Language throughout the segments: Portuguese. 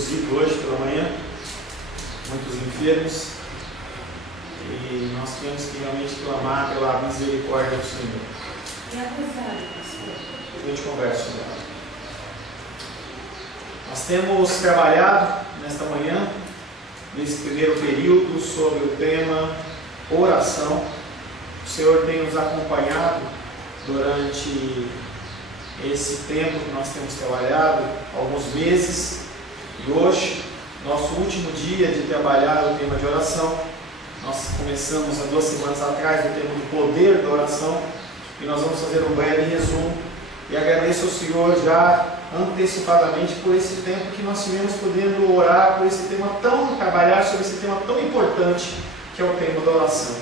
reduzido hoje pela manhã, muitos enfermos, e nós temos que realmente clamar pela misericórdia do Senhor. E a pesada, pastor? A gente conversa com ela. Nós temos trabalhado nesta manhã, nesse primeiro período, sobre o tema oração. O Senhor tem nos acompanhado durante esse tempo que nós temos trabalhado, alguns meses, e hoje, nosso último dia de trabalhar o tema de oração. Nós começamos há 2 semanas atrás o tema do poder da oração, e nós vamos fazer um breve resumo, e agradeço ao Senhor já antecipadamente por esse tempo que nós tivemos podendo orar por esse tema trabalhar sobre esse tema tão importante, que é o tema da oração.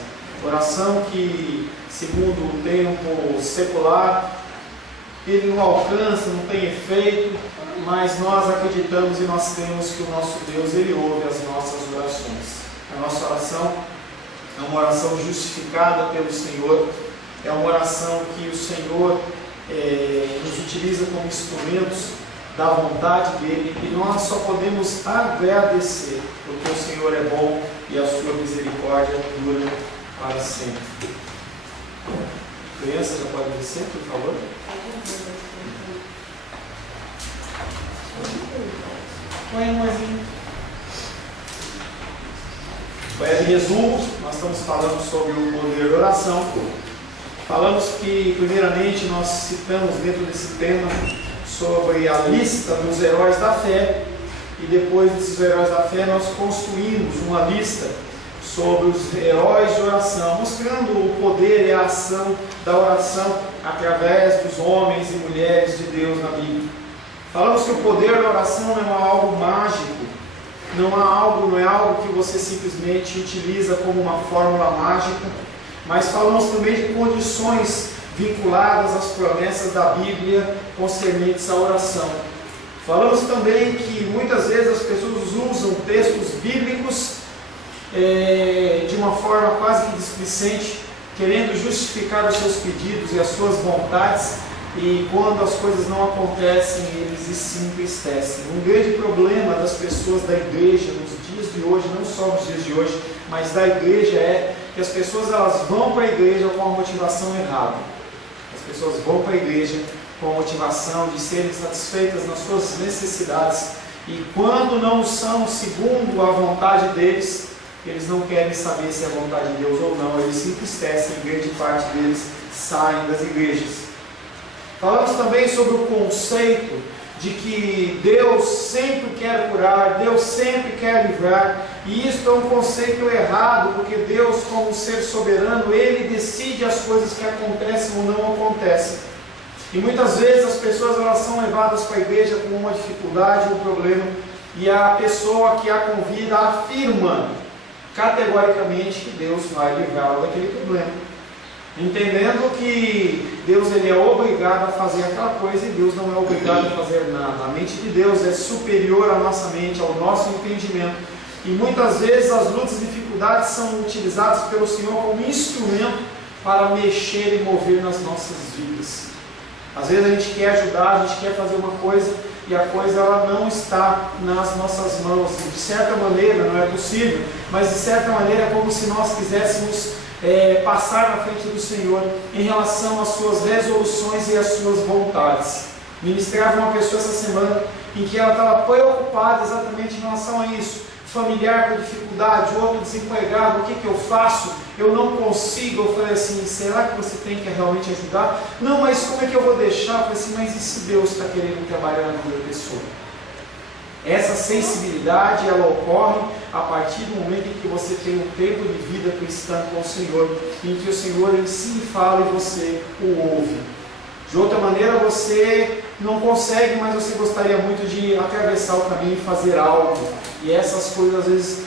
Oração que, segundo o tempo secular, ele não alcança, não tem efeito, mas nós acreditamos e nós temos que o nosso Deus, Ele ouve as nossas orações. A nossa oração é uma oração justificada pelo Senhor, é uma oração que o Senhor nos utiliza como instrumentos da vontade dEle, e nós só podemos agradecer, porque o Senhor é bom e a sua misericórdia dura para sempre. Criança, já pode descer, por favor? Oi, amorzinho. Em resumo, nós estamos falando sobre o poder da oração. Falamos que, primeiramente, nós citamos dentro desse tema sobre a lista dos heróis da fé, e depois desses heróis da fé nós construímos uma lista sobre os heróis de oração, mostrando o poder e a ação da oração através dos homens e mulheres de Deus na Bíblia. Falamos que o poder da oração não é algo mágico, não é algo que você simplesmente utiliza como uma fórmula mágica, mas falamos também de condições vinculadas às promessas da Bíblia concernentes à oração. Falamos também que muitas vezes as pessoas usam textos bíblicos de uma forma quase que displicente, querendo justificar os seus pedidos e as suas vontades, e quando as coisas não acontecem, eles se entristecem. Um grande problema das pessoas da igreja nos dias de hoje, não só nos dias de hoje, mas da igreja, é que as pessoas elas vão para a igreja com a motivação errada. As pessoas vão para a igreja com a motivação de serem satisfeitas nas suas necessidades, e quando não são segundo a vontade deles, eles não querem saber se é a vontade de Deus ou não, eles se entristecem, e grande parte deles saem das igrejas. Falamos também sobre o conceito de que Deus sempre quer curar, Deus sempre quer livrar, e isso é um conceito errado, porque Deus, como ser soberano, Ele decide as coisas que acontecem ou não acontecem. E muitas vezes as pessoas elas são levadas para a igreja com uma dificuldade, um problema, e a pessoa que a convida afirma categoricamente que Deus vai livrá-la daquele problema, entendendo que Deus ele é obrigado a fazer aquela coisa e Deus não é obrigado a fazer nada. A mente de Deus é superior à nossa mente, ao nosso entendimento, e muitas vezes as lutas e dificuldades são utilizadas pelo Senhor como instrumento para mexer e mover nas nossas vidas. Às vezes a gente quer ajudar, a gente quer fazer uma coisa, e a coisa ela não está nas nossas mãos. De certa maneira, não é possível, mas de certa maneira é como se nós quiséssemos passar na frente do Senhor em relação às suas resoluções e às suas vontades. Ministrava uma pessoa essa semana em que ela estava preocupada exatamente em relação a isso. Familiar com dificuldade, outro desempregado, o que eu faço? Eu não consigo. Eu falei assim, será que você tem que realmente ajudar? Não, mas como é que eu vou deixar? Eu falei assim, mas e se Deus está querendo trabalhar na vida da pessoa? Essa sensibilidade, ela ocorre a partir do momento em que você tem um tempo de vida cristã com o Senhor, em que o Senhor ele sim fala e você o ouve. De outra maneira você não consegue, mas você gostaria muito de atravessar o caminho e fazer algo. E essas coisas às vezes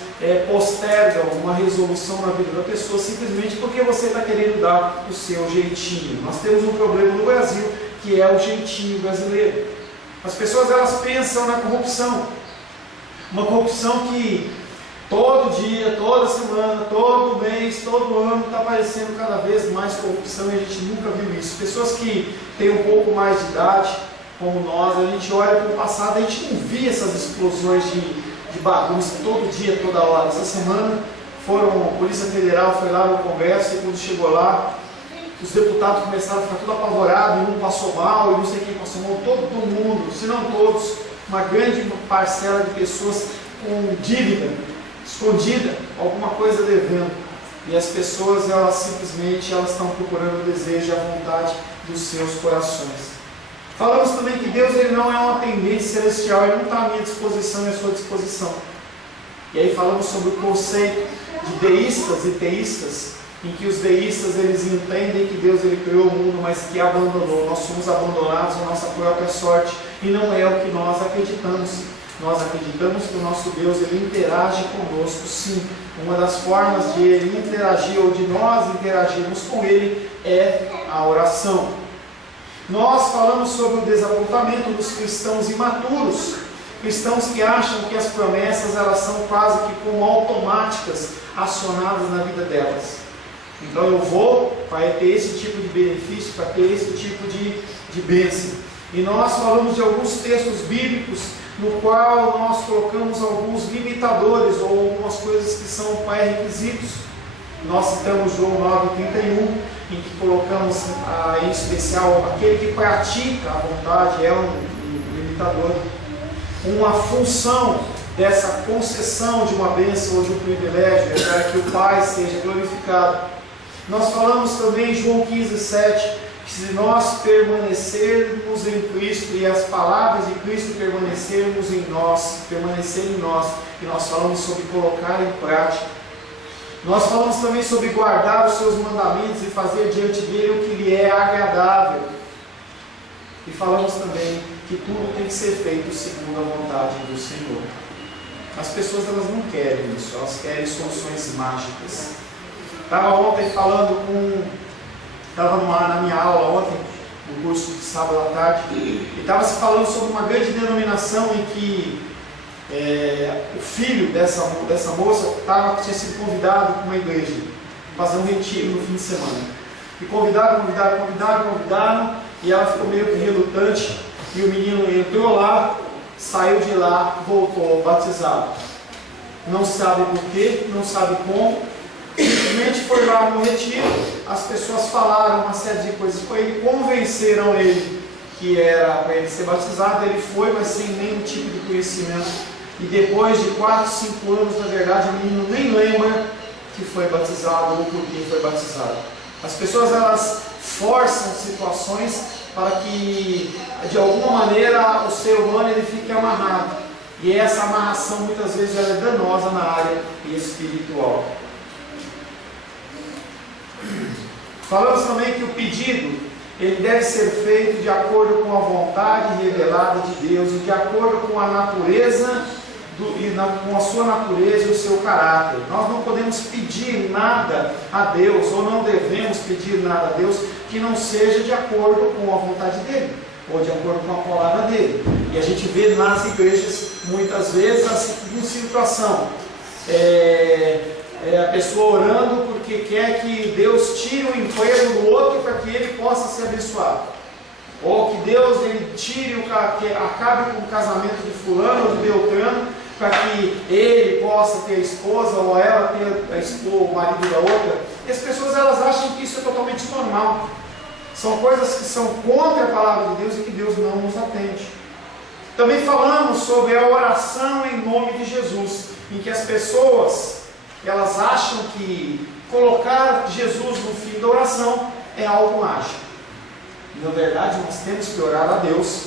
postergam uma resolução na vida da pessoa, simplesmente porque você está querendo dar o seu jeitinho. Nós temos um problema no Brasil, que é o jeitinho brasileiro. As pessoas elas pensam na corrupção. Uma corrupção que todo dia, toda semana, todo mês, todo ano está aparecendo cada vez mais corrupção, e a gente nunca viu isso. Pessoas que têm um pouco mais de idade, como nós, a gente olha para o passado, a gente não via essas explosões de bagunça todo dia, toda hora. Essa semana a Polícia Federal foi lá no Congresso, e quando chegou lá, os deputados começaram a ficar tudo apavorados, e um passou mal, e não sei quem passou mal, todo mundo, se não todos, uma grande parcela de pessoas com dívida, escondida, alguma coisa devendo. E as pessoas, elas simplesmente estão procurando o desejo e a vontade dos seus corações. Falamos também que Deus ele não é uma tendência celestial, Ele não está à minha disposição e à sua disposição. E aí falamos sobre o conceito de deístas e teístas, em que os deístas eles entendem que Deus ele criou o mundo, mas que abandonou. Nós somos abandonados à nossa própria sorte, e não é o que nós acreditamos. Nós acreditamos que o nosso Deus ele interage conosco, sim. Uma das formas de Ele interagir, ou de nós interagirmos com Ele, é a oração. Nós falamos sobre o desapontamento dos cristãos imaturos, cristãos que acham que as promessas elas são quase que como automáticas, acionadas na vida delas. Então eu vou para ter esse tipo de benefício, para ter esse tipo de bênção. E nós falamos de alguns textos bíblicos no qual nós colocamos alguns limitadores ou algumas coisas que são pré-requisitos. Nós citamos João 9,31, em que colocamos em especial aquele que pratica a vontade é um limitador. Uma função dessa concessão de uma bênção ou de um privilégio é para que o Pai seja glorificado. Nós falamos também em João 15,7, que se nós permanecermos em Cristo e as palavras de Cristo permanecerem em nós, e nós falamos sobre colocar em prática. Nós falamos também sobre guardar os seus mandamentos e fazer diante dele o que lhe é agradável. E falamos também que tudo tem que ser feito segundo a vontade do Senhor. As pessoas elas não querem isso, elas querem soluções mágicas. Estava ontem na minha aula ontem, no curso de sábado à tarde, e estava se falando sobre uma grande denominação em que o filho dessa moça tinha sido convidado para uma igreja, fazer um retiro no fim de semana. E convidaram, e ela ficou meio que relutante, e o menino entrou lá, saiu de lá, voltou batizado. Não sabe porquê, não sabe como. Simplesmente foi lá no retiro, as pessoas falaram uma série de coisas com ele, convenceram ele que era para ele ser batizado, ele foi, mas sem nenhum tipo de conhecimento. E depois de 4, 5 anos, na verdade, o menino nem lembra que foi batizado ou por quem foi batizado. As pessoas elas forçam situações para que, de alguma maneira, o ser humano ele fique amarrado. E essa amarração muitas vezes ela é danosa na área espiritual. Falamos também que o pedido ele deve ser feito de acordo com a vontade revelada de Deus e de acordo com a natureza com a sua natureza e o seu caráter. Nós não podemos pedir nada a Deus, ou não devemos pedir nada a Deus que não seja de acordo com a vontade dele, ou de acordo com a palavra dele. E a gente vê nas igrejas muitas vezes a seguinte situação: a pessoa orando porque quer que Deus tire o emprego do outro para que ele possa ser abençoado, ou que Deus ele tire que acabe com o casamento de fulano ou de Beltrano para que ele possa ter a esposa ou ela ter o marido da outra. E as pessoas elas acham que isso é totalmente normal. São coisas que são contra a palavra de Deus e que Deus não nos atende. Também falamos sobre a oração em nome de Jesus, em que as pessoas elas acham que colocar Jesus no fim da oração é algo mágico. Na verdade, nós temos que orar a Deus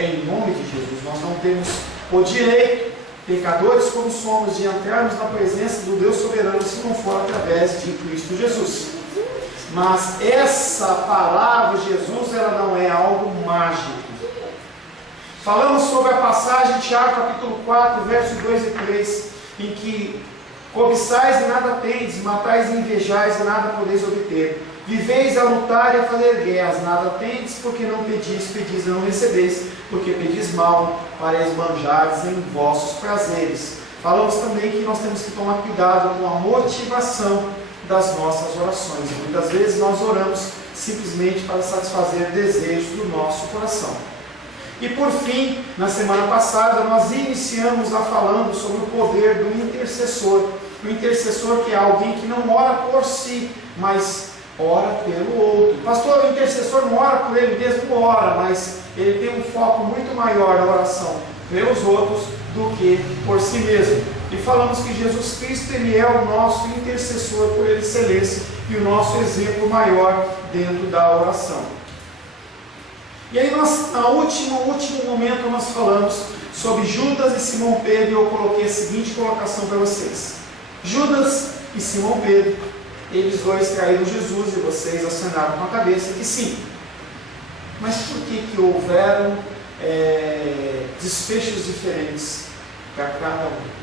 em nome de Jesus. Nós não temos o direito, pecadores como somos, de entrarmos na presença do Deus soberano se não for através de Cristo Jesus. Mas essa palavra Jesus, ela não é algo mágico. Falamos sobre a passagem de Tiago capítulo 4, versos 2 e 3, em que cobiçais e nada tendes, matais e invejais e nada podeis obter. Viveis a lutar e a fazer guerras, nada tendes, porque não pedis, pedis e não recebeis, porque pedis mal, para esbanjardes em vossos prazeres. Falamos também que nós temos que tomar cuidado com a motivação das nossas orações. Muitas vezes nós oramos simplesmente para satisfazer desejos do nosso coração. E por fim, na semana passada, nós iniciamos lá falando sobre o poder do intercessor. O intercessor, que é alguém que não ora por si, mas ora pelo outro. Pastor, o intercessor não ora por ele mesmo, ora, mas ele tem um foco muito maior na oração pelos outros do que por si mesmo. E falamos que Jesus Cristo, ele é o nosso intercessor por excelência e o nosso exemplo maior dentro da oração. E aí nós, no último momento, nós falamos sobre Judas e Simão Pedro, e eu coloquei a seguinte colocação para vocês. Judas e Simão Pedro, eles dois traíram Jesus, e vocês acenaram com a cabeça que sim. Mas por que houveram desfechos diferentes para cada um?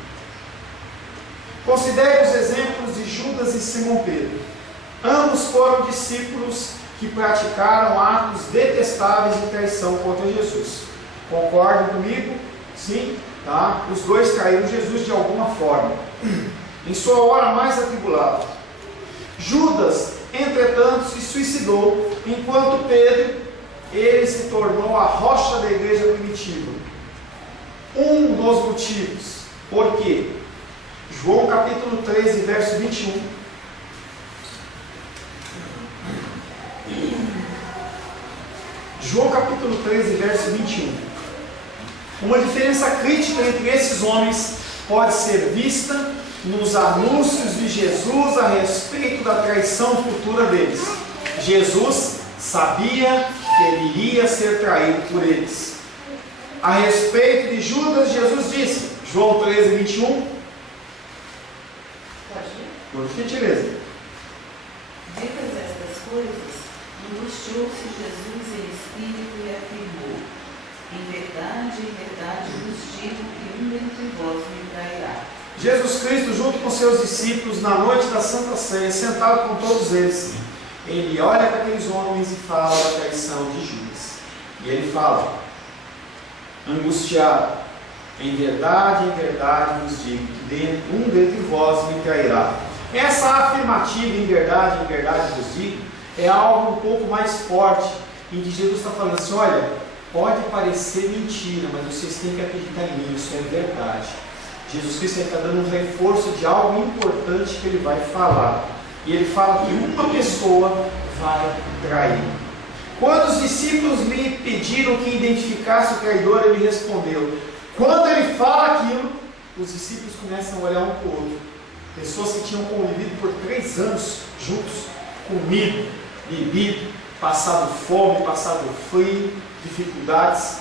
Considere os exemplos de Judas e Simão Pedro. Ambos foram discípulos que praticaram atos detestáveis de traição contra Jesus. Concordam comigo? Sim? Tá? Os dois traíram Jesus de alguma forma, em sua hora mais atribulada. Judas, entretanto, se suicidou, enquanto Pedro, ele se tornou a rocha da igreja primitiva. Um dos motivos. Por quê? João capítulo 13, verso 21. João capítulo 13, verso 21. Uma diferença crítica entre esses homens pode ser vista nos anúncios de Jesus a respeito da traição futura deles. Jesus sabia que ele iria ser traído por eles. A respeito de Judas, Jesus disse, João 13, 21. Por gentileza. Ditas estas coisas, angustiou-se Jesus em espírito e afirmou: em verdade vos digo que um dentre vós me trairá. Jesus Cristo, junto com seus discípulos, na noite da Santa Ceia, sentado com todos eles, ele olha para aqueles homens e fala da traição de Judas. E ele fala, angustiado, em verdade vos digo que um dentre vós me trairá. Essa afirmativa, em verdade vos digo, é algo um pouco mais forte, em que Jesus está falando assim, olha, pode parecer mentira, mas vocês têm que acreditar em mim, isso é verdade. Jesus Cristo está dando um reforço de algo importante que ele vai falar. E ele fala que uma pessoa vai trair. Quando os discípulos lhe pediram que identificasse o traidor, ele respondeu. Quando ele fala aquilo, os discípulos começam a olhar um para o outro. Pessoas que tinham convivido por 3 anos juntos, comido, bebido, passado fome, passado frio, dificuldades.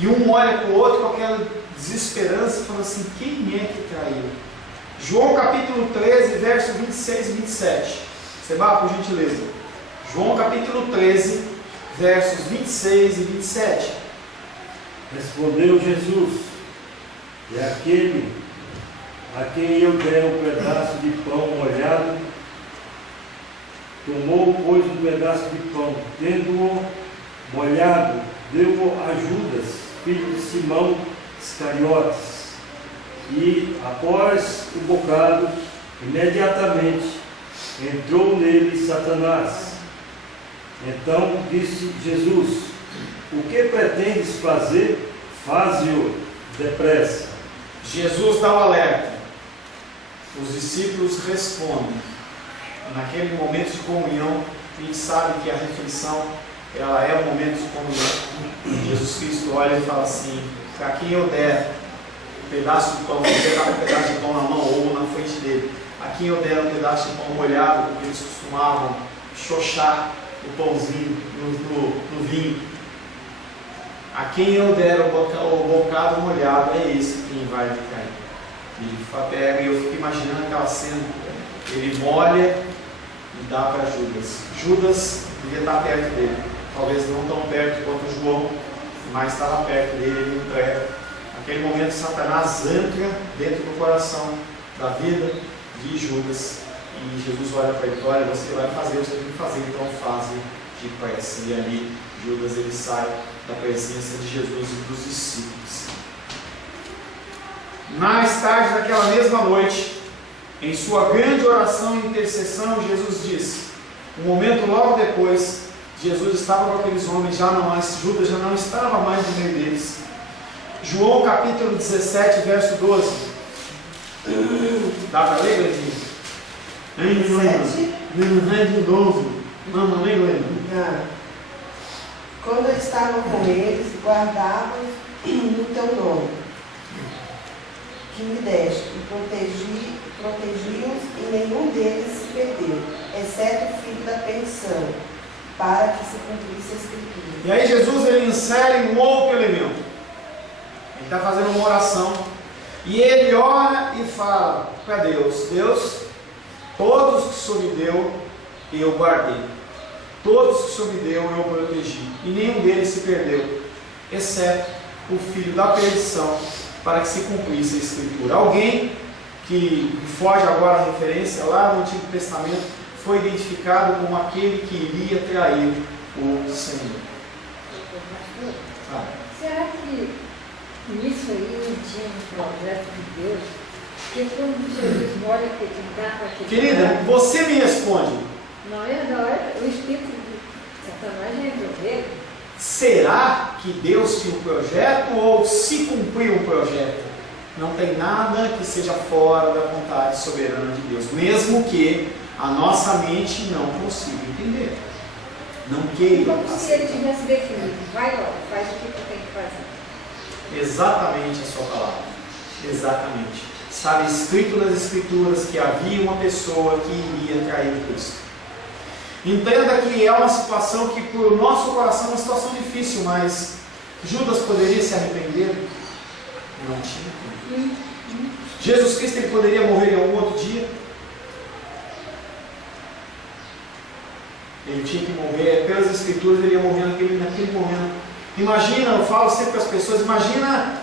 E um olha para o outro com aquela desesperança, falando assim, quem é que traiu? João capítulo 13, verso 26 e 27. Seba, por gentileza. João capítulo 13, versos 26 e 27. Respondeu Jesus, é aquele a quem eu der um pedaço de pão molhado. Tomou, pois, um pedaço de pão, tendo-o molhado, deu-o a Judas, filho de Simão Iscariotes. E, após o bocado, imediatamente entrou nele Satanás. Então disse Jesus, o que pretendes fazer? Faze-o depressa. Jesus dá o alerta. Os discípulos respondem. Naquele momento de comunhão, a gente sabe que a refeição ela é um momento de comunhão. Jesus Cristo olha e fala assim, para quem eu der um pedaço de pão, ele um pedaço de pão na mão ou na frente dele, a quem eu der um pedaço de pão molhado, porque eles costumavam xoxar o pãozinho no vinho, a quem eu der o bocado molhado, é esse quem vai cair. Ele pega, e eu fico imaginando aquela cena, ele molha e dá para Judas. Judas devia estar perto dele, talvez não tão perto quanto João, mas estava perto dele, ele entrega. Naquele momento Satanás entra dentro do coração da vida de Judas, e Jesus olha para ele, olha, você vai fazer o que você tem que fazer, então faze depressa. E ali Judas ele sai da presença de Jesus e dos discípulos. Mais tarde, naquela mesma noite, em sua grande oração e intercessão, Jesus disse, um momento logo depois, Jesus estava com aqueles homens, Judas já não estava mais no meio deles. João capítulo 17, verso 12. Dá para ler, Gleninha? 7. De novo. Não lê, Gleninha. Quando estavam com eles, guardavam no teu nome, que me deste, e protegi-os, e nenhum deles se perdeu, exceto o filho da perdição, para que se cumprisse a Escritura. E aí Jesus ele insere um outro elemento. Ele está fazendo uma oração. E ele ora e fala para Deus: Deus, todos que o Senhor me deu, eu guardei. Todos que o Senhor me deu, eu protegi. E nenhum deles se perdeu, exceto o filho da perdição, para que se cumprisse a Escritura. Alguém que foge agora à referência lá no Antigo Testamento foi identificado como aquele que iria trair o Senhor. Será que isso aí não tinha um projeto de Deus? Porque quando Jesus mora que dá para que. Querida, você me responde. Não é o espírito de Satanás já entrou nele. Será que Deus tinha um projeto ou se cumpriu um projeto? Não tem nada que seja fora da vontade soberana de Deus, mesmo que a nossa mente não consiga entender. Não queira. Como se ele tivesse definido, vai lá, faz o que tu tem que fazer. Exatamente a sua palavra. Exatamente. Está escrito nas Escrituras que havia uma pessoa que iria trair Cristo. Entenda que é uma situação que para o nosso coração é uma situação difícil, mas Judas poderia se arrepender? Não tinha. Jesus Cristo ele poderia morrer em algum outro dia? Ele tinha que morrer, pelas Escrituras ele ia morrer naquele momento. Imagina, eu falo sempre para as pessoas, imagina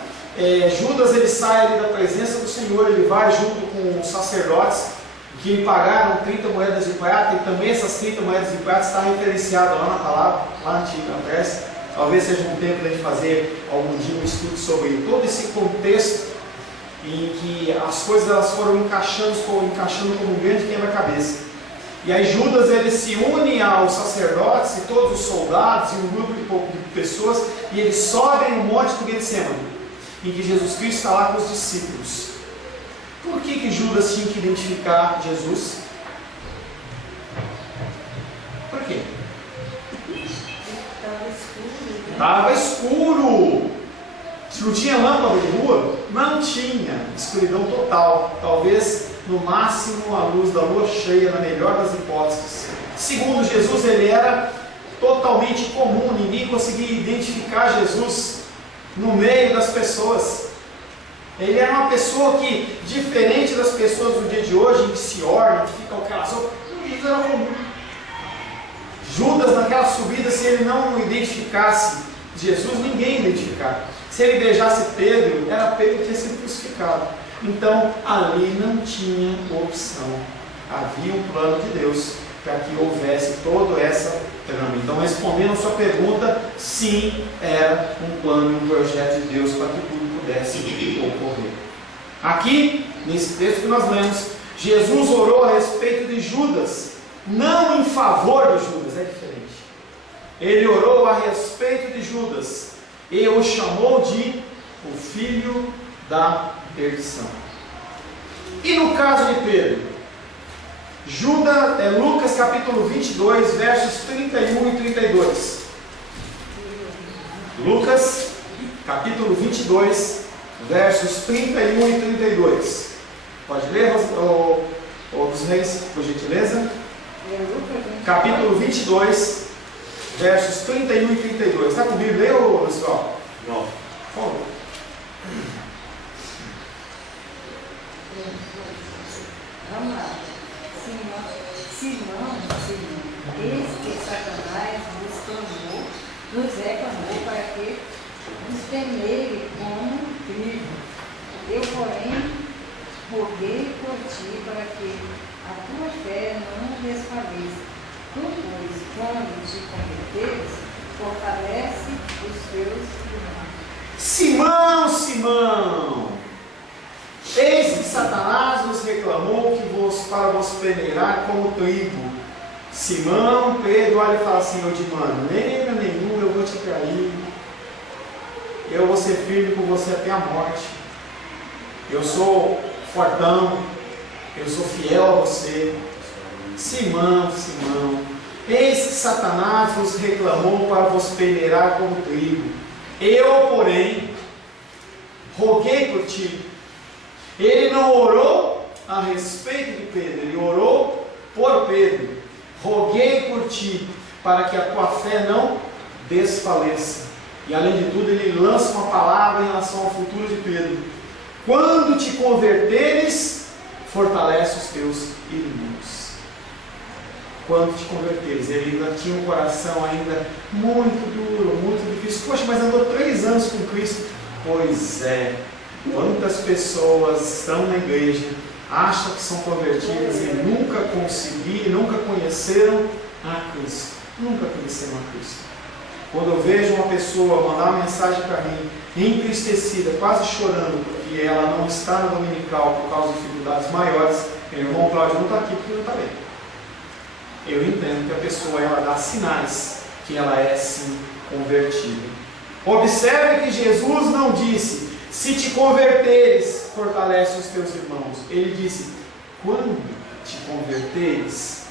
Judas, ele sai ali da presença do Senhor, ele vai junto com os sacerdotes que lhe pagaram 30 moedas de prata, e também essas 30 moedas de prata está referenciada lá na palavra, lá na Antiga Grécia. Talvez seja um tempo de a gente fazer algum dia um estudo sobre todo esse contexto em que as coisas elas foram encaixando como um grande quebra-cabeça. E aí Judas ele se une aos sacerdotes e todos os soldados e um grupo de pessoas, e eles sobem o monte do Getsemane, em que Jesus Cristo está lá com os discípulos. Por que Judas tinha que identificar Jesus? Por quê? Estava escuro. Se não tinha lâmpada de rua, não tinha. Escuridão total. Talvez no máximo a luz da lua cheia, na melhor das hipóteses. Segundo Jesus, ele era totalmente comum. Ninguém conseguia identificar Jesus no meio das pessoas. Ele era uma pessoa que, diferente das pessoas do dia de hoje, que se ornam, que ficam aquelas roupas, Jesus era comum. Judas, naquela subida, se ele não identificasse Jesus, ninguém ia identificar. Se ele beijasse Pedro, era Pedro que tinha sido crucificado. Então, ali não tinha opção. Havia um plano de Deus para que houvesse toda essa trama. Então, respondendo a sua pergunta, sim, era um plano e um projeto de Deus para que tudo pudesse ocorrer. Aqui, nesse texto que nós lemos, Jesus orou a respeito de Judas, não em favor de Judas, é diferente. Ele orou a respeito de Judas e o chamou de o filho da perdição. E no caso de Pedro? Lucas capítulo 22, versos 31 e 32. Lucas capítulo 22, versos 31 e 32. Pode ler, ô dos reis, por gentileza? Capítulo 22, versos 31 e 32. Está com a Bíblia aí, ô pessoal? Não. Por favor. Vamos lá. Simão, eis que Satanás nos reclamou para que nos temerem como trigo. Eu, porém, roguei por ti para que a tua fé não desfaleça. Tu, pois, quando te converteres, fortalece os teus irmãos. Simão, Simão, eis que Satanás vos reclamou para vos peneirar como trigo. Simão Pedro olha e fala assim: eu de maneira nenhuma eu vou te trair, eu vou ser firme com você até a morte, eu sou fortão, eu sou fiel a você. Simão, Simão, eis que Satanás vos reclamou para vos peneirar como trigo. Eu, porém, roguei por ti. Ele não orou a respeito de Pedro, ele orou por Pedro. Roguei por ti, para que a tua fé não desfaleça. E além de tudo, ele lança uma palavra em relação ao futuro de Pedro: quando te converteres, fortalece os teus irmãos. Quando te converteres. Ele ainda tinha um coração ainda muito duro, muito difícil. Poxa, mas andou 3 anos com Cristo. Pois é, quantas pessoas estão na igreja, acham que são convertidas e nunca conseguiram, nunca conheceram a Cristo. Nunca conheceram a Cristo. Quando eu vejo uma pessoa mandar uma mensagem para mim, entristecida, quase chorando, porque ela não está na dominical por causa de dificuldades maiores, o irmão Cláudio não está aqui porque não está bem. Eu entendo que a pessoa ela dá sinais que ela é sim convertida. Observe que Jesus não disse: se te converteres, fortalece os teus irmãos. Ele disse: quando te converteres,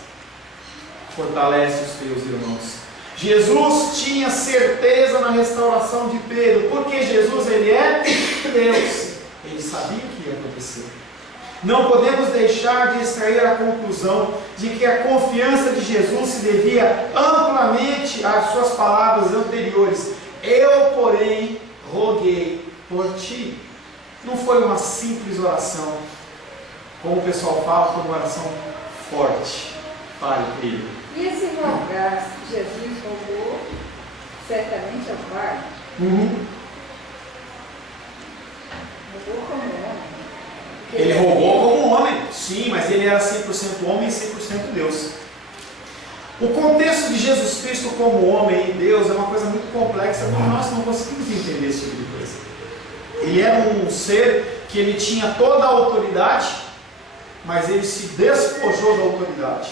fortalece os teus irmãos. Jesus tinha certeza na restauração de Pedro, porque Jesus ele é Deus. Ele sabia o que ia acontecer. Não podemos deixar de extrair a conclusão de que a confiança de Jesus se devia amplamente às suas palavras anteriores: eu, porém, roguei por ti. Não foi uma simples oração, como o pessoal fala, foi uma oração forte. Pai, Pedro. E esse rogar que Jesus rogou certamente ao Pai? Rogou como homem. Ele rogou como homem, sim, mas ele era 100% homem e 100% Deus. O contexto de Jesus Cristo como homem e Deus é uma coisa muito complexa, porque nós não conseguimos entender esse tipo de coisa. Ele era um ser que ele tinha toda a autoridade, mas ele se despojou da autoridade.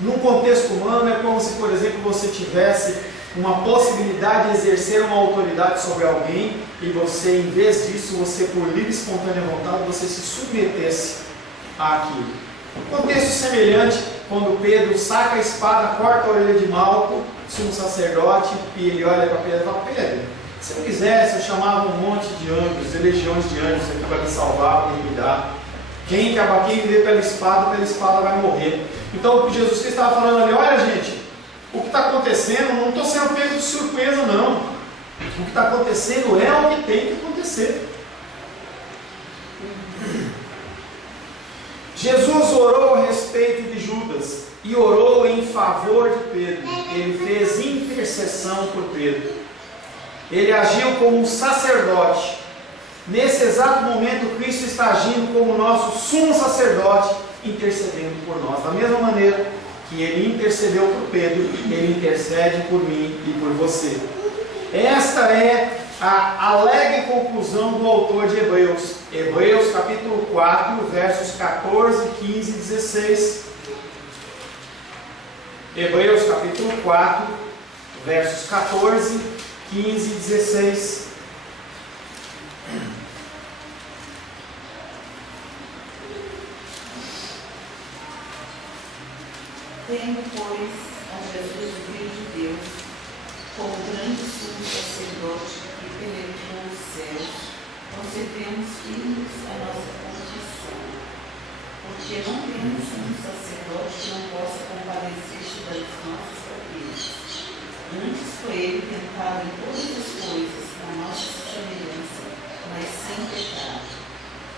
Num contexto humano é como se, por exemplo, você tivesse uma possibilidade de exercer uma autoridade sobre alguém e você, em vez disso, você por livre e espontânea vontade, você se submetesse àquilo. Um contexto semelhante, quando Pedro saca a espada, corta a orelha de Malco, sumo sacerdote, e ele olha para Pedro e fala: Pedro, se eu quisesse, eu chamava um monte de anjos, de legiões de anjos aqui para me salvar, para me cuidar. Quem viver pela espada vai morrer. Então o que Jesus Cristo estava falando ali: olha gente, o que está acontecendo, não estou sendo pego de surpresa não. O que está acontecendo é o que tem que acontecer. Jesus orou a respeito de Judas e orou em favor de Pedro. Ele fez intercessão por Pedro. Ele agiu como um sacerdote. Nesse exato momento, Cristo está agindo como nosso sumo sacerdote, intercedendo por nós. Da mesma maneira que ele intercedeu por Pedro, ele intercede por mim e por você. Esta é a alegre conclusão do autor de Hebreus. Hebreus capítulo 4, versos 14, 15 e 16. Hebreus capítulo 4, versos 14, 15 e 16. Tendo, pois, a Jesus, o Filho de Deus, como grande sumo sacerdote que penetrou os céus, concedemos firmes a nossa confissão. Porque não temos um sacerdote que não possa compadecer-se das nossas fraquezas. Antes foi ele tentado em todas as coisas, a nossa semelhança, mas sem pecado.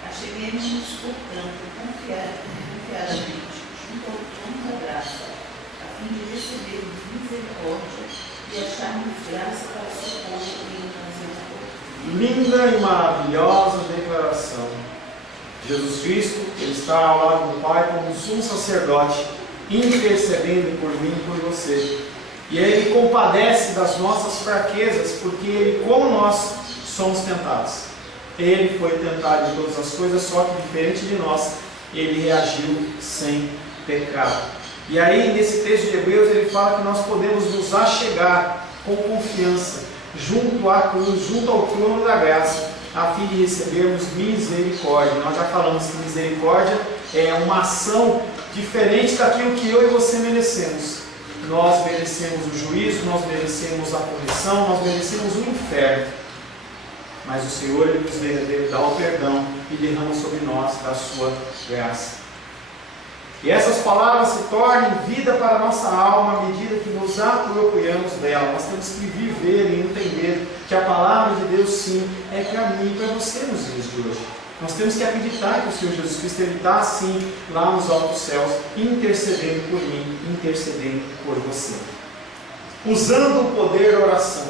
Acheguemos-nos, portanto, confiadamente junto ao trono da graça, a fim de recebermos misericórdia e acharmos graça para socorro em ocasião oportuna. Linda e maravilhosa declaração. Jesus Cristo, ele está ao lado do Pai como um sumo sacerdote, intercedendo por mim e por você. E ele compadece das nossas fraquezas, porque ele, como nós, somos tentados. Ele foi tentado em todas as coisas, só que diferente de nós, ele reagiu sem pecado. E aí, nesse texto de Hebreus, ele fala que nós podemos nos achegar com confiança junto à cruz, junto ao trono da graça, a fim de recebermos misericórdia. Nós já falamos que misericórdia é uma ação diferente daquilo que eu e você merecemos. Nós merecemos o juízo, nós merecemos a punição, nós merecemos o inferno. Mas o Senhor, Ele dá o perdão e derrama sobre nós a sua graça. E essas palavras se tornem vida para a nossa alma à medida que nos apropriamos dela. Nós temos que viver e entender que a palavra de Deus, sim, é caminho para você nos dias de hoje. Nós temos que acreditar que o Senhor Jesus Cristo está, sim, lá nos altos céus, intercedendo por mim, intercedendo por você. Usando o poder da oração.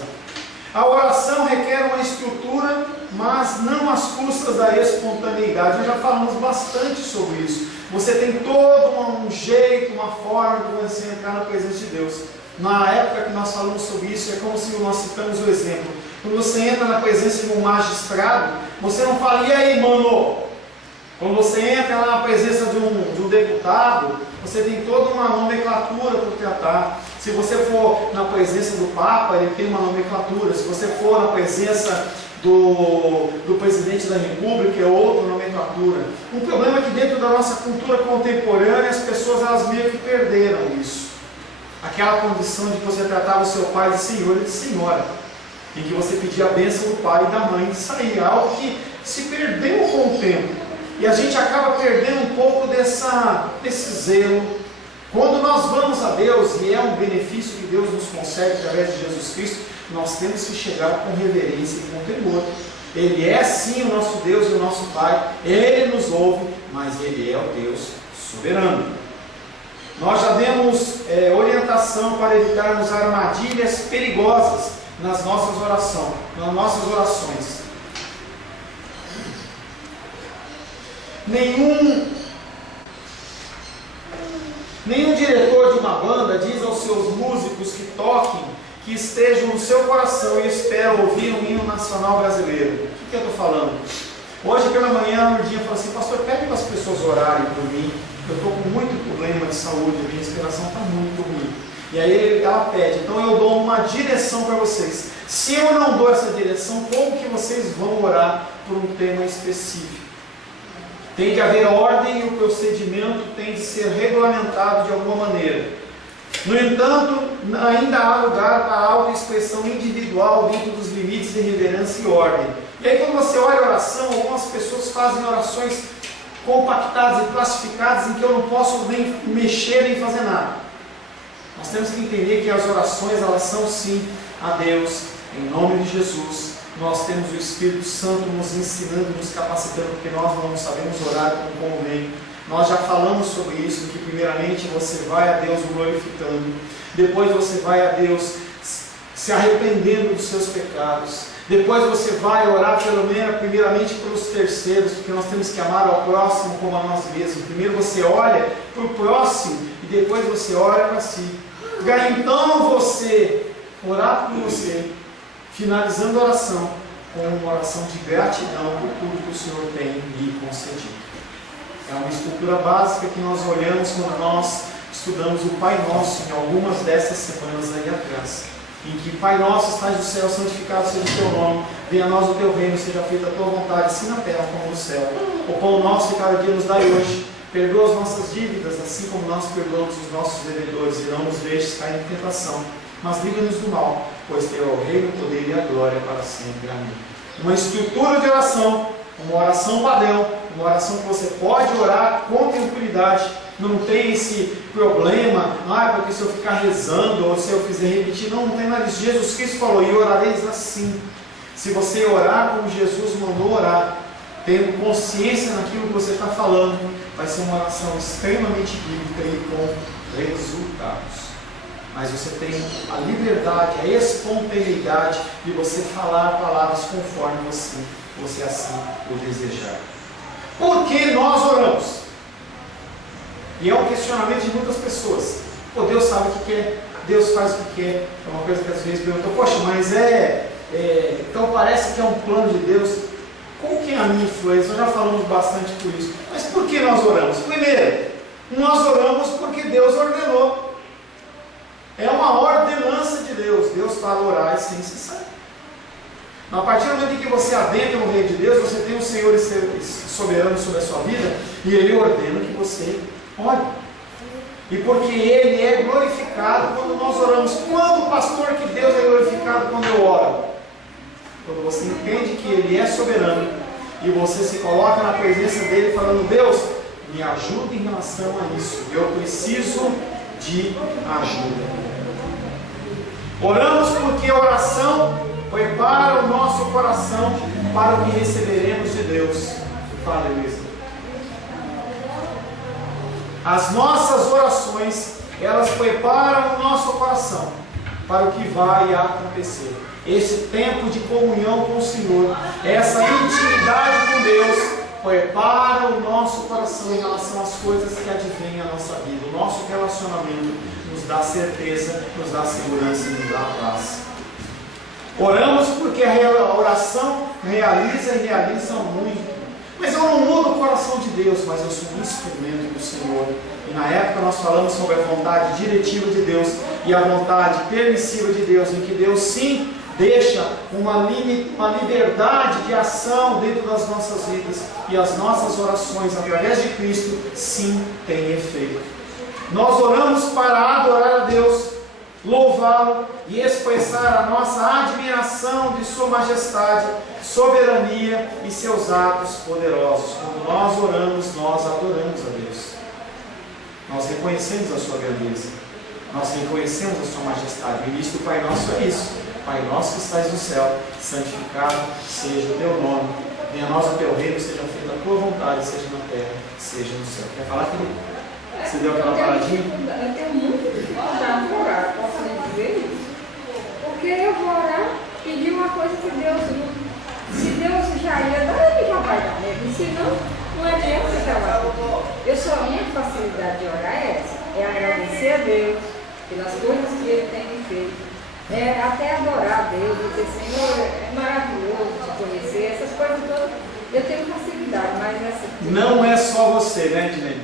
A oração requer uma estrutura, mas não às custas da espontaneidade. Nós já falamos bastante sobre isso. Você tem todo um jeito, uma forma de você entrar na presença de Deus. Na época que nós falamos sobre isso, é como se nós citamos o exemplo. Quando você entra na presença de um magistrado, você não fala, e aí, mano? Quando você entra lá na presença de um deputado, você tem toda uma nomenclatura para tratar. Se você for na presença do Papa, ele tem uma nomenclatura. Se você for na presença do presidente da República, é outra nomenclatura. Um problema é que dentro da nossa cultura contemporânea, as pessoas elas meio que perderam isso. Aquela condição de que você tratava o seu pai de senhor e de senhora, em que você pedia a bênção do pai e da mãe de sair, algo que se perdeu com o tempo. E a gente acaba perdendo um pouco desse zelo. Quando nós vamos a Deus, e é um benefício que Deus nos concede através de Jesus Cristo, nós temos que chegar com reverência e com temor. Ele é sim o nosso Deus e o nosso Pai, Ele nos ouve, mas Ele é o Deus soberano. Nós já demos orientação para evitarmos armadilhas perigosas nas nossas orações. Nenhum diretor de uma banda diz aos seus músicos que toquem que estejam no seu coração e esperam ouvir um hino nacional brasileiro. O que eu estou falando? Hoje pela manhã, a Lourdinha falou assim, pastor, pede para as pessoas orarem por mim, eu estou com muito problema de saúde, a minha respiração está muito ruim. E aí ela pede, então eu dou uma direção para vocês. Se eu não dou essa direção, como que vocês vão orar por um tema específico? Tem de haver ordem e o procedimento tem de ser regulamentado de alguma maneira. No entanto, ainda há lugar para a autoexpressão individual dentro dos limites de reverência e ordem. E aí quando você olha a oração, algumas pessoas fazem orações compactadas e classificadas em que eu não posso nem mexer nem fazer nada. Nós temos que entender que as orações, elas são sim a Deus, em nome de Jesus. Nós temos o Espírito Santo nos ensinando, nos capacitando, porque nós não sabemos orar como convém. Nós já falamos sobre isso, que primeiramente você vai a Deus glorificando, depois você vai a Deus se arrependendo dos seus pecados, depois você vai orar primeiramente pelos terceiros, porque nós temos que amar ao próximo como a nós mesmos. Primeiro você olha para o próximo e depois você olha para si. Então você orar por você, finalizando a oração com uma oração de gratidão por tudo que o Senhor tem lhe concedido. É uma estrutura básica que nós olhamos quando nós estudamos o Pai Nosso em algumas dessas semanas aí atrás, em que Pai Nosso, estás no céu, santificado seja o teu nome, venha a nós o teu reino, seja feita a tua vontade, assim na terra como no céu. O pão nosso de cada dia nos dai hoje, perdoa as nossas dívidas, assim como nós perdoamos os nossos devedores, e não nos deixes cair em tentação, mas livra-nos do mal, pois teu é o reino, o poder e a glória para sempre. Amém. Uma estrutura de oração, uma oração padrão, uma oração que você pode orar com tranquilidade, não tem esse problema, porque se eu ficar rezando ou se eu fizer repetir, não tem nada disso. Jesus Cristo falou, e orareis assim. Se você orar como Jesus mandou orar, tendo consciência naquilo que você está falando, vai ser uma oração extremamente bíblica e com resultados. Mas você tem a liberdade, a espontaneidade de você falar palavras conforme você assim o desejar. Por que nós oramos? E é um questionamento de muitas pessoas. Deus sabe o que quer, Deus faz o que quer. É uma coisa que às vezes perguntam, poxa, mas então parece que é um plano de Deus. Como que é a minha influência? Nós já falamos bastante por isso. Mas por que nós oramos? Primeiro, Nós oramos porque Deus ordenou. É uma ordenança de Deus. Deus fala orar sem cessar. A partir do momento em que você adentra no reino de Deus, você tem um Senhor soberano sobre a sua vida, e Ele ordena que você ore. E porque Ele é glorificado quando nós oramos. Quando, pastor, que Deus é glorificado quando eu oro? Quando você entende que Ele é soberano e você se coloca na presença dEle falando: Deus, me ajuda em relação a isso, eu preciso de ajuda. Oramos porque a oração prepara o nosso coração para o que receberemos de Deus. Fala, Luísa. As nossas orações, elas preparam o nosso coração para o que vai acontecer. Esse tempo de comunhão com o Senhor, essa intimidade com Deus, prepara o nosso coração em relação às coisas que advêm à nossa vida. O nosso relacionamento nos dá certeza, nos dá segurança e nos dá paz. Oramos porque a oração realiza e realiza muito. Mas eu não mudo o coração de Deus, mas eu sou um instrumento do Senhor. E na época nós falamos sobre a vontade diretiva de Deus e a vontade permissiva de Deus, em que Deus sim deixa uma liberdade de ação dentro das nossas vidas. E as nossas orações, através de Cristo, sim têm efeito. Nós oramos para adorar a Deus, louvá-lo e expressar a nossa admiração de sua majestade, soberania e seus atos poderosos. Quando nós oramos, nós adoramos a Deus. Nós reconhecemos a sua grandeza, nós reconhecemos a sua majestade. O início do Pai Nosso é isso: Pai nosso que estás no céu, santificado seja o teu nome, venha a nós o teu reino, seja feita a tua vontade, seja na terra, seja no céu. Quer falar, querido? Você deu aquela paradinha? Eu tenho muita dificuldade de orar, posso lhe dizer isso? Porque eu vou orar, pedir uma coisa que Deus não. Se Deus já ia dar, Ele já vai dar. E se não adianta trabalhar. A minha facilidade de orar é essa: é agradecer a Deus pelas coisas que Ele tem me feito. É até adorar a Deus, dizer: Senhor, é maravilhoso te conhecer, essas coisas todas. Eu tenho facilidade, mas essa. Não é só você, né, Ednei?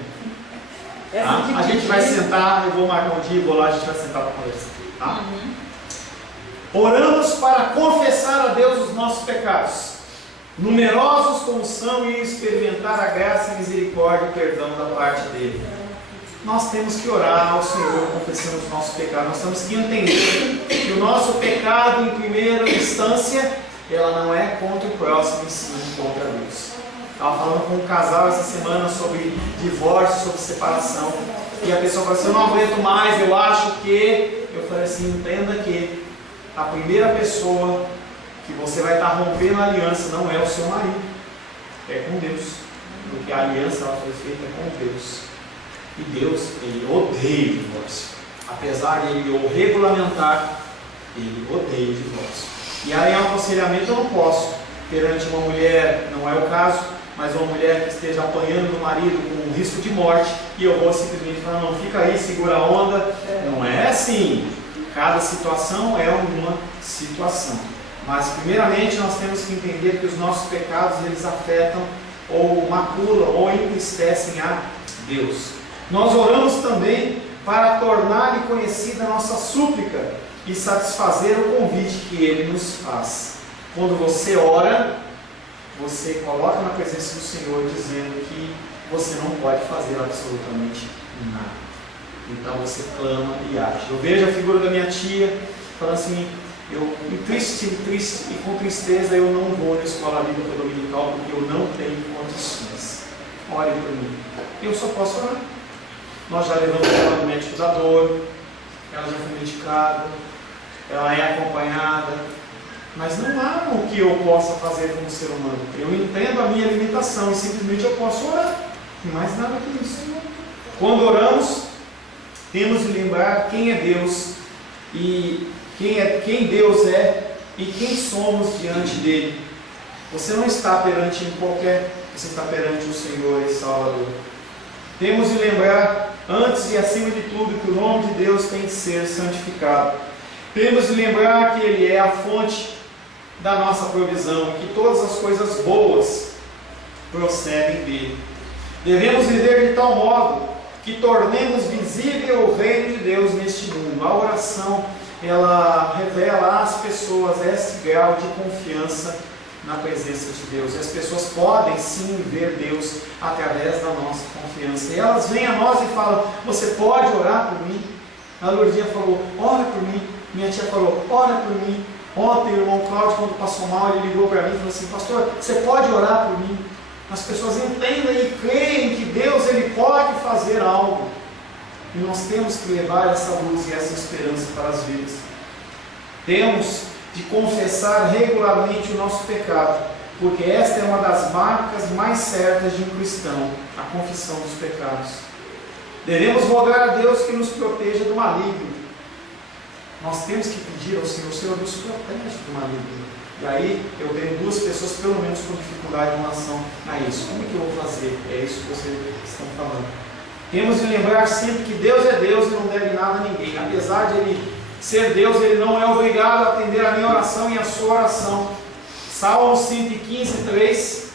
A gente vai sentar, eu vou marcar um dia, vou lá, a gente vai sentar para conversar. Tá? Oramos para confessar a Deus os nossos pecados, numerosos como são, e experimentar a graça, a misericórdia e o perdão da parte dele. Nós temos que orar ao Senhor confessando os nossos pecados. Nós temos que entender que o nosso pecado, em primeira instância, ela não é contra o próximo, e sim contra Deus. Estava falando com um casal essa semana sobre divórcio, sobre separação, e a pessoa falou assim: eu não aguento mais, eu acho que... Eu falei assim: entenda que a primeira pessoa que você vai estar rompendo a aliança não é o seu marido, é com Deus, porque a aliança ela foi feita com Deus, e Deus, Ele odeia o divórcio. Apesar de Ele o regulamentar, Ele odeia o divórcio. E aí, um aconselhamento eu não posso perante uma mulher, não é o caso, mas uma mulher que esteja apanhando do marido com um risco de morte, e eu vou simplesmente falar: não, fica aí, segura a onda. Não é assim. Cada situação é uma situação. Mas primeiramente nós temos que entender que os nossos pecados, eles afetam ou maculam ou entristecem a Deus. Nós oramos também para tornar-lhe conhecida a nossa súplica e satisfazer o convite que Ele nos faz. Quando você ora, você coloca na presença do Senhor dizendo que você não pode fazer absolutamente nada. Então você clama e age. Eu vejo a figura da minha tia falando assim: eu triste e com tristeza eu não vou na escola bíblica dominical porque eu não tenho condições. Ore por mim. Eu só posso orar. Nós já levamos ela no médico da dor, ela já foi medicada, ela é acompanhada, mas não há o que eu possa fazer como ser humano. Eu entendo a minha limitação e simplesmente eu posso orar, e mais nada que isso. Quando oramos, temos de lembrar quem é Deus e quem Deus é e quem somos diante dele. Você não está perante qualquer, você está perante o Senhor e Salvador. Temos de lembrar, antes e acima de tudo, que o nome de Deus tem que ser santificado. Temos de lembrar que Ele é a fonte da nossa provisão e que todas as coisas boas procedem dele. Devemos viver de tal modo que tornemos visível o reino de Deus neste mundo. A oração, ela revela às pessoas esse grau de confiança na presença de Deus. E as pessoas podem sim ver Deus através da nossa confiança. E elas vêm a nós e falam: você pode orar por mim? A Lourdinha falou: ora por mim. Minha tia falou: ora por mim. Ontem o irmão Cláudio, quando passou mal, ele ligou para mim e falou assim: pastor, você pode orar por mim? As pessoas entendem e creem que Deus, ele pode fazer algo. E nós temos que levar essa luz e essa esperança para as vidas. Temos de confessar regularmente o nosso pecado, porque esta é uma das marcas mais certas de um cristão, a confissão dos pecados. Devemos rogar a Deus que nos proteja do maligno. Nós temos que pedir ao Senhor: Senhor, nos protege do maligno. E aí eu tenho duas pessoas pelo menos com dificuldade em relação a isso. Como é que eu vou fazer? É isso que vocês estão falando. Temos de lembrar sempre que Deus é Deus e não deve nada a ninguém. Apesar de Ele ser Deus, Ele não é obrigado a atender a minha oração e a sua oração. Salmo 115, 3.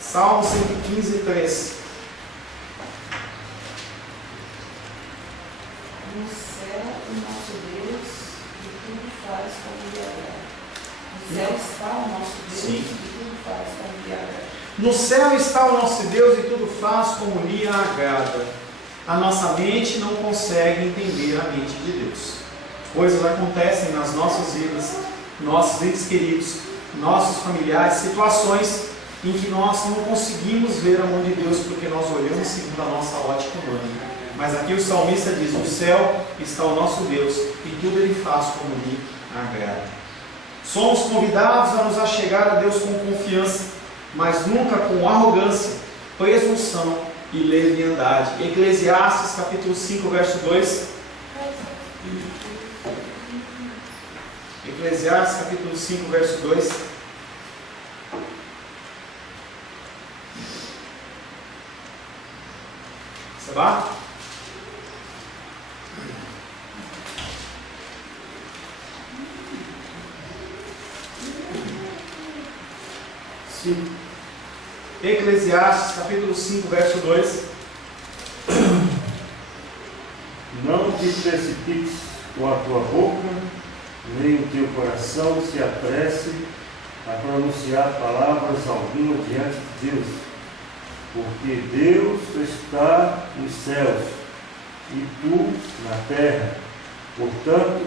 Salmo 115, 3. No céu, o nosso Deus, e tudo faz como lhe agrada. No céu está o nosso Deus, Sim. e tudo faz como lhe agrada. No céu está o nosso Deus e tudo faz como lhe agrada. A nossa mente não consegue entender a mente de Deus. Coisas acontecem nas nossas vidas, nossos entes queridos, nossos familiares, situações em que nós não conseguimos ver a mão de Deus porque nós olhamos segundo a nossa ótica humana. Mas aqui o salmista diz: no céu está o nosso Deus e tudo Ele faz como lhe agrada. Somos convidados a nos achegar a Deus com confiança, mas nunca com arrogância, presunção e leviandade. Eclesiastes capítulo 5, verso 2. Eclesiastes capítulo 5, verso 2. Sabá? Eclesiastes capítulo 5, verso 2. Não te precipites com a tua boca, nem o teu coração se apresse a pronunciar palavras alguma diante de Deus, porque Deus está nos céus e tu na terra. Portanto,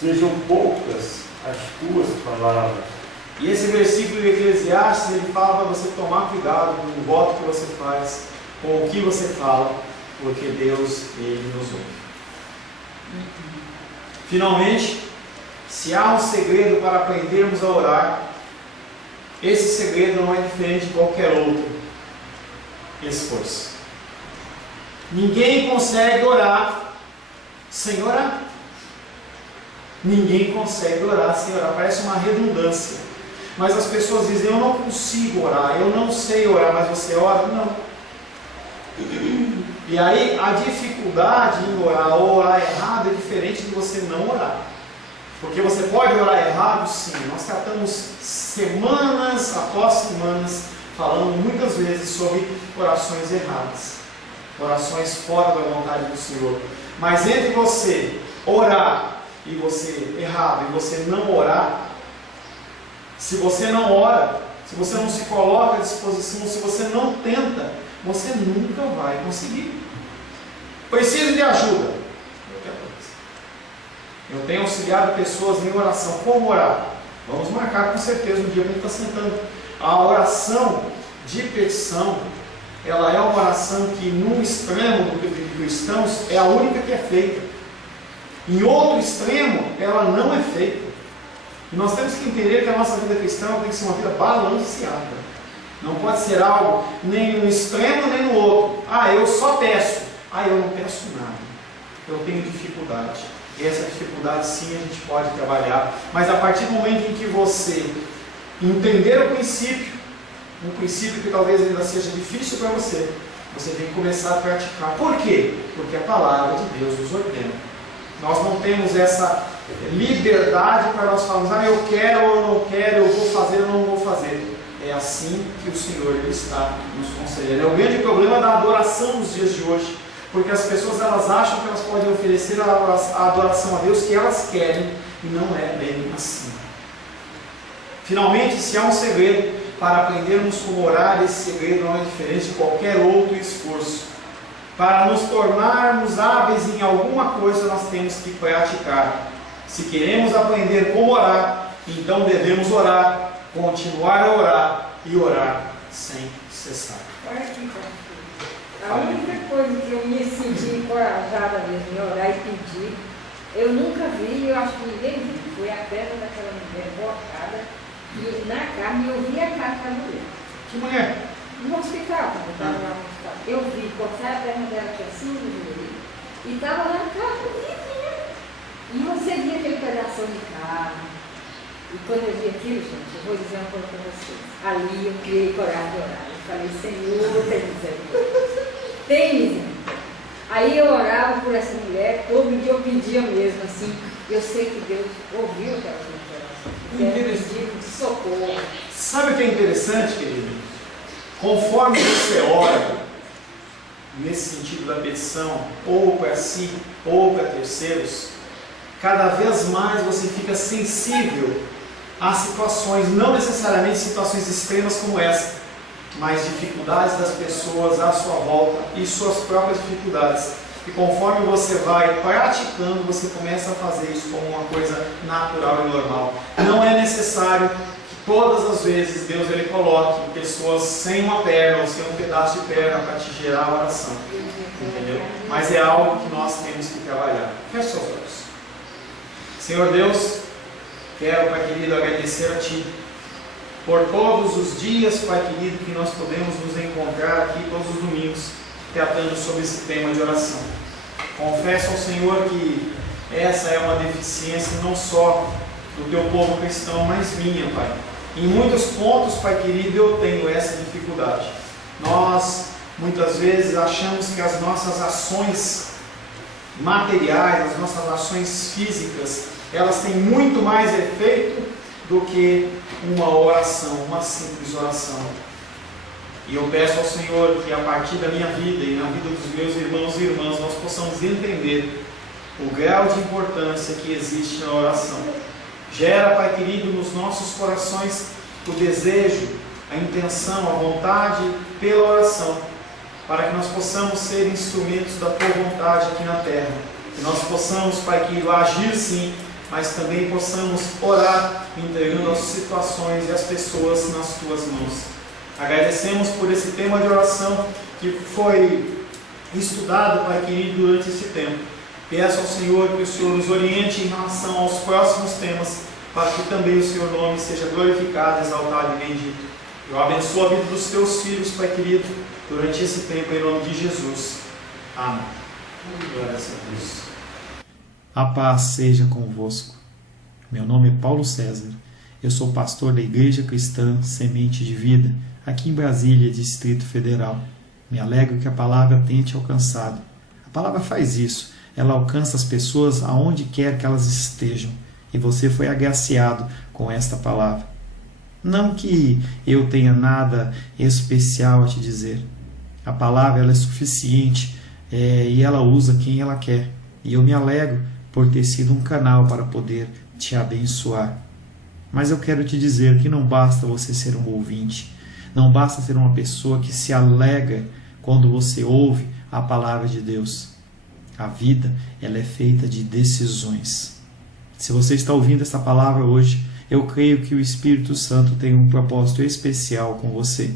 sejam poucas as tuas palavras. E esse versículo de Eclesiastes, ele fala para você tomar cuidado com o voto que você faz, com o que você fala, porque Deus, Ele nos ouve. Finalmente, se há um segredo para aprendermos a orar, esse segredo não é diferente de qualquer outro: esforço. Ninguém consegue orar sem orar. Ninguém consegue orar sem orar. Parece uma redundância. Mas as pessoas dizem: eu não consigo orar, eu não sei orar. Mas você ora? Não. E aí a dificuldade em orar ou orar errado é diferente de você não orar. Porque você pode orar errado, sim. Nós tratamos semanas após semanas, falando muitas vezes sobre orações erradas, orações fora da vontade do Senhor. Mas entre você orar e você errado e você não orar, se você não ora, se você não se coloca à disposição, se você não tenta, você nunca vai conseguir. Preciso de ajuda. Eu tenho auxiliado pessoas em oração. Como orar? Vamos marcar com certeza um dia para a gente estar sentando. A oração de petição, ela é uma oração que num extremo do cristãos é a única que é feita. Em outro extremo, ela não é feita. E nós temos que entender que a nossa vida cristã tem que ser uma vida balanceada. Não pode ser algo nem no extremo nem no outro. Eu só peço. Eu não peço nada. Eu tenho dificuldade. E essa dificuldade sim a gente pode trabalhar. Mas a partir do momento em que você entender o princípio, um princípio que talvez ainda seja difícil para você, você tem que começar a praticar. Por quê? Porque a palavra de Deus nos ordena. Nós não temos essa liberdade para nós falarmos: eu quero ou eu não quero, eu vou fazer ou não vou fazer. É assim que o Senhor ele está nos concedendo. É o grande problema da adoração nos dias de hoje, porque as pessoas elas acham que elas podem oferecer a adoração a Deus que elas querem, e não é bem assim. Finalmente, se há um segredo para aprendermos como orar, esse segredo não é diferente de qualquer outro esforço. Para nos tornarmos hábeis em alguma coisa, nós temos que praticar. Se queremos aprender como orar, então devemos orar, continuar a orar e orar sem cessar. Olha aqui, a única coisa que eu me senti encorajada mesmo em orar e pedir, eu nunca vi, eu acho que ninguém viu, foi a perna daquela mulher botada, e na carne eu vi a cara da mulher. Que mulher? No hospital, quando eu estava lá no hospital, eu vi cortar a perna dela aqui assim no joelho, e estava lá na carne vivinha. E você via aquele pedaço de carne. E quando eu vi aquilo, gente, eu vou dizer uma coisa para vocês. Ali eu criei coragem de orar. Eu falei, Senhor, tem misericórdia. Tem misericórdia. Aí eu orava por essa mulher, todo dia eu pedia mesmo, assim. Eu sei que Deus ouviu aquela minha oração. Deus pediu de socorro. Sabe o que é interessante, querido? Conforme você ora, nesse sentido da petição, ou para si, ou para terceiros, cada vez mais você fica sensível a situações, não necessariamente situações extremas como essa, mas dificuldades das pessoas à sua volta e suas próprias dificuldades. E conforme você vai praticando, você começa a fazer isso como uma coisa natural e normal. Não é necessário que todas as vezes Deus ele coloque pessoas sem uma perna ou sem um pedaço de perna para te gerar a oração. Entendeu? Mas é algo que nós temos que trabalhar. Feche seus olhos. Senhor Deus, quero, Pai querido, agradecer a Ti por todos os dias, Pai querido, que nós podemos nos encontrar aqui todos os domingos, tratando sobre esse tema de oração. Confesso ao Senhor que essa é uma deficiência não só do Teu povo cristão, mas minha, Pai. Em muitos pontos, Pai querido, eu tenho essa dificuldade. Nós, muitas vezes, achamos que as nossas ações materiais, as nossas ações físicas, elas têm muito mais efeito do que uma oração, uma simples oração. E eu peço ao Senhor que a partir da minha vida e na vida dos meus irmãos e irmãs, nós possamos entender o grau de importância que existe na oração. Gera, Pai querido, nos nossos corações o desejo, a intenção, a vontade pela oração, para que nós possamos ser instrumentos da Tua vontade aqui na terra. Que nós possamos, Pai querido, agir sim, mas também possamos orar, entregando as situações e as pessoas nas Tuas mãos. Agradecemos por esse tema de oração que foi estudado, Pai querido, durante esse tempo. Peço ao Senhor que o Senhor nos oriente em relação aos próximos temas, para que também o Seu nome seja glorificado, exaltado e bendito. Eu abençoo a vida dos Teus filhos, Pai querido, durante esse tempo, em nome de Jesus. Amém. Glória a Deus. A paz seja convosco. Meu nome é Paulo César. Eu sou pastor da Igreja Cristã Semente de Vida, aqui em Brasília, Distrito Federal. Me alegro que a palavra tenha te alcançado. A palavra faz isso. Ela alcança as pessoas aonde quer que elas estejam. E você foi agraciado com esta palavra. Não que eu tenha nada especial a te dizer. A palavra ela é suficiente e ela usa quem ela quer. E eu me alegro por ter sido um canal para poder te abençoar. Mas eu quero te dizer que não basta você ser um ouvinte. Não basta ser uma pessoa que se alegra quando você ouve a palavra de Deus. A vida ela é feita de decisões. Se você está ouvindo essa palavra hoje, eu creio que o Espírito Santo tem um propósito especial com você.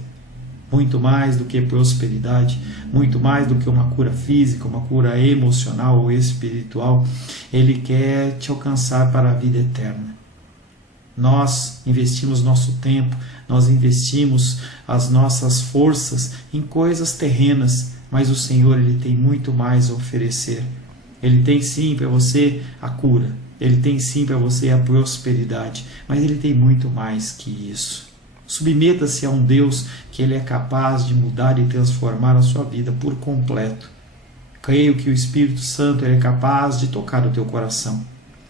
Muito mais do que prosperidade, muito mais do que uma cura física, uma cura emocional ou espiritual, Ele quer te alcançar para a vida eterna. Nós investimos nosso tempo, nós investimos as nossas forças em coisas terrenas, mas o Senhor ele tem muito mais a oferecer. Ele tem sim para você a cura, Ele tem sim para você a prosperidade, mas Ele tem muito mais que isso. Submeta-se a um Deus que Ele é capaz de mudar e transformar a sua vida por completo. Creio que o Espírito Santo é capaz de tocar o teu coração.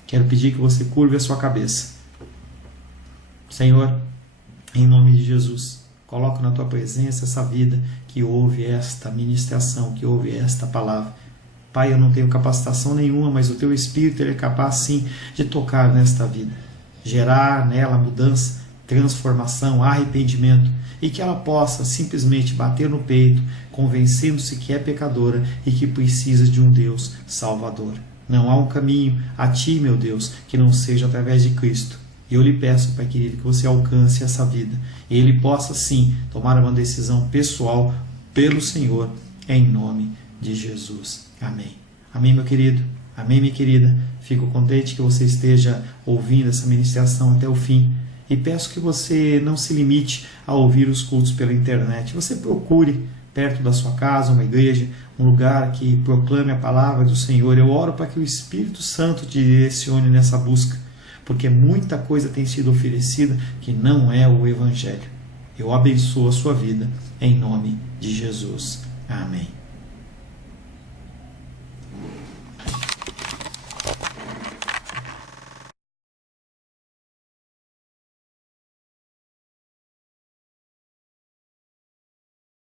Quero pedir que você curve a sua cabeça. Senhor, Em nome de Jesus, coloco na tua presença essa vida que ouve esta ministração, que ouve esta palavra. Pai, eu não tenho capacitação nenhuma, mas o teu Espírito ele é capaz sim de tocar nesta vida, gerar nela mudança, transformação, arrependimento, e que ela possa simplesmente bater no peito, convencendo-se que é pecadora e que precisa de um Deus salvador. Não há um caminho a ti, meu Deus, que não seja através de Cristo. E eu lhe peço, Pai querido, que você alcance essa vida e ele possa sim tomar uma decisão pessoal pelo Senhor, em nome de Jesus. Amém. Amém, meu querido. Amém, minha querida. Fico contente que você esteja ouvindo essa ministração até o fim. E peço que você não se limite a ouvir os cultos pela internet. Você procure perto da sua casa uma igreja, um lugar que proclame a palavra do Senhor. Eu oro para que o Espírito Santo te direcione nessa busca, porque muita coisa tem sido oferecida que não é o Evangelho. Eu abençoo a sua vida em nome de Jesus. Amém.